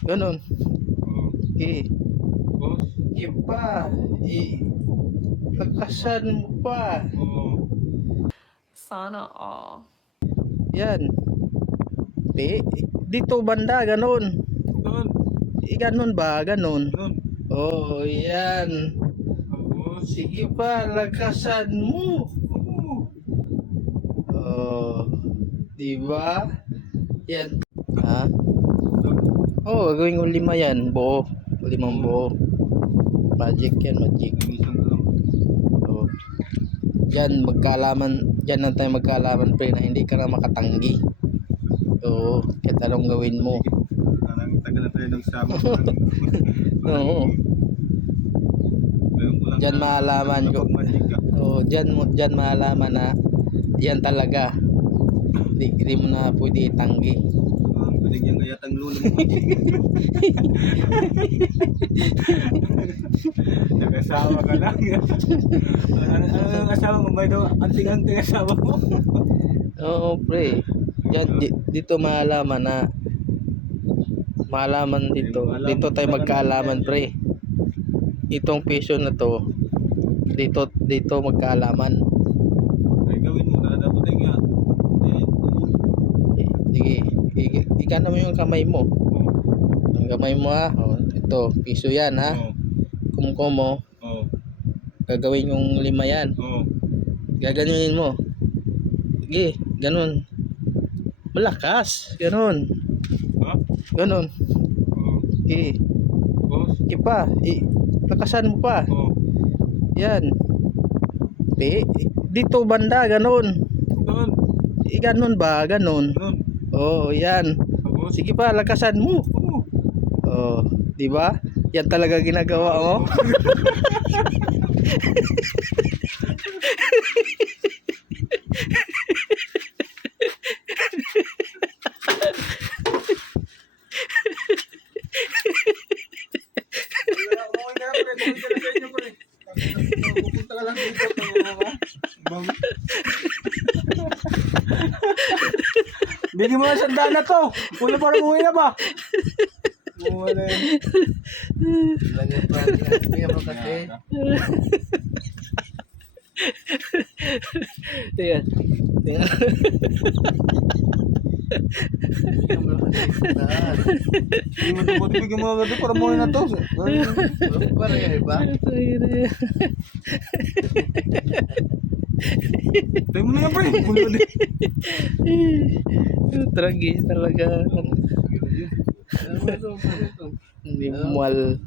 Ganon. Oh. Okay. Boss. Iba. Lakasan mo pa. Oh. Sana all. Yan. Dito banda, ganon. Doon. Ganon ba? Ganon. Doon. Oh, yan. Boss. Sige pa, lakasan mo. Oh. Diba? Yan. Ha? Oh, gagawin ko 5 yan. Buo. 5 buo. Magic yan, magic. Isang lang. Oh. Yan, magkaalaman. Yan lang tayo magkaalaman, pre, na hindi ka na makatanggi. Oo, kahit anong gawin mo. Parang tagal na tayo nagsama. Oo. Ngayon ko lang Diyan maalaman ko. nakapag-magic ka. Oo, diyan maalaman na yan talaga. Hindi mo na pwede itanggi. Binigyan kaya tang lolo mo. Nag-asawa ka lang. Ano ang asawa mo? May daw anting-anting asawa mo. Oo, pre. Yan, dito maalaman dito. Dito tayo magkaalaman, pre. Itong piso na to, dito magkaalaman. Ay gawin mo na dapat ay nga. Sige, igana mo yung kamay mo. Ang kamay mo ha. Oh, ito, piso yan ha. Kumko mo, Oh. gagawin yung 5 yan. Oh. Gaganunin mo. Sige, ganun. Malakas. Ganun. Ha? Ganun. Oh. Sige. Boss. Sige pa. Lakasan mo pa. Oh. Yan. Dito banda, ganun. Doon. Ganun ba? Ganun. Doon. Oh, yan. Boss. Sige pa, lakasan mo. Oh. Oh, di ba? Yan talaga ginagawa mo. Pupunta ka lang dito. Bigyan mo na sandaan na to. Wala parang uwi na ba? Wala yun. Lagi pa niya mo kasi. Yan. Yan. Hindi mo ito buti bigyan mo na ito para muna na to. Para yan ba? Tayo mo na yan pre. Pulo din. Tragis talaga. Hindi mo mal.